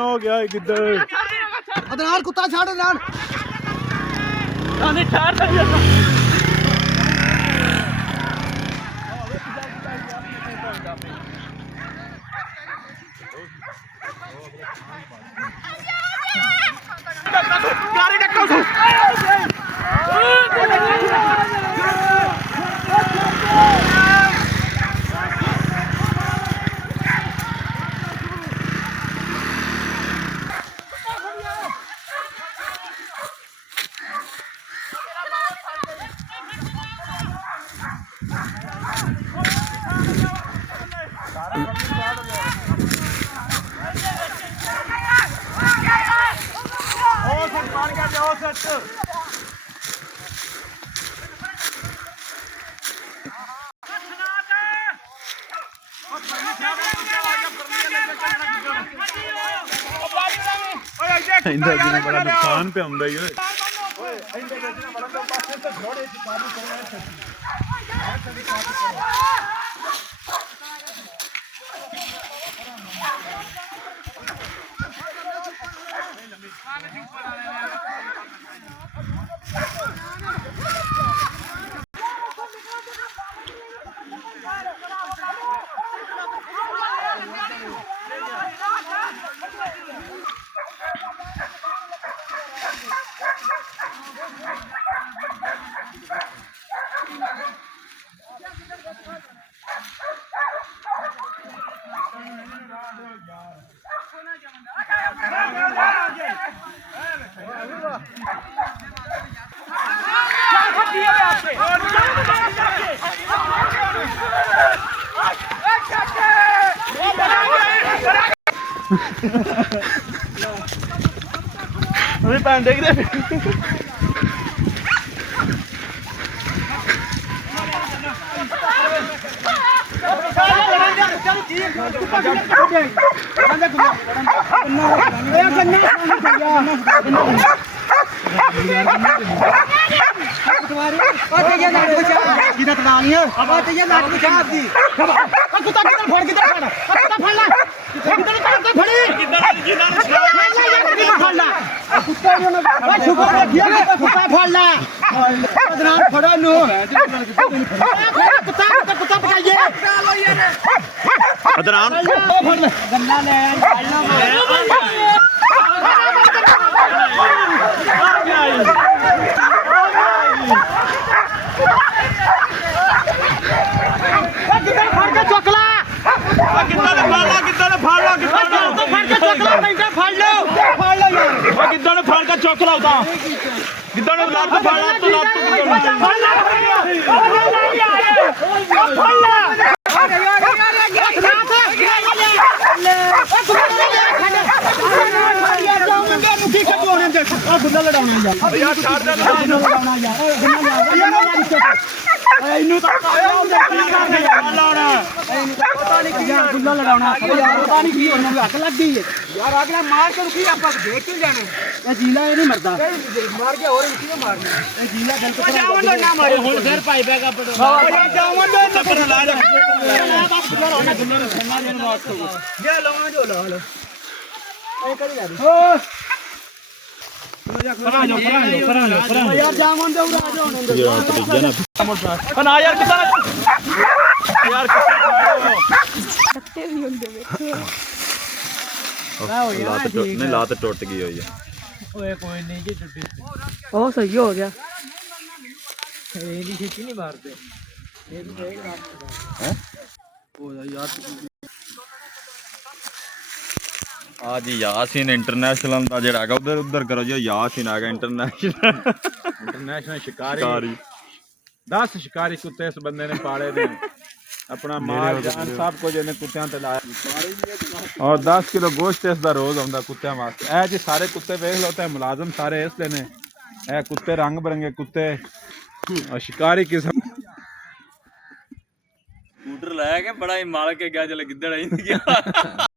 हो गया किधर अदनान कुत्ता छाड़ अदनान नहीं छाड़ इंदा जी बड़ा नुकसान पे आंदा ही अभी पैन देख दे लात टुट गई हुई है सही हो गया आज यासीन इंटरनेशनल का जड़ा उधर उधर करो जी यासीन आ गया इंटरनेशनल शिकारी 10 शिकारी कुत्ते इस बंदे ने पाले ने अपना माल जान सब कुछ इन्हें कुत्तियां ते लाया और 10 किलो गोश्त इसका रोज आंदा कुत्तियां वास्ते ए जी सारे कुत्ते वेख लो ते मुलाजम सारे इसले ने ए कुत्ते रंग बिरंगे कुत्ते और शिकारी किस्म स्कूटर लाया के बड़ा ही माल के गया चले गिद्दड़ आई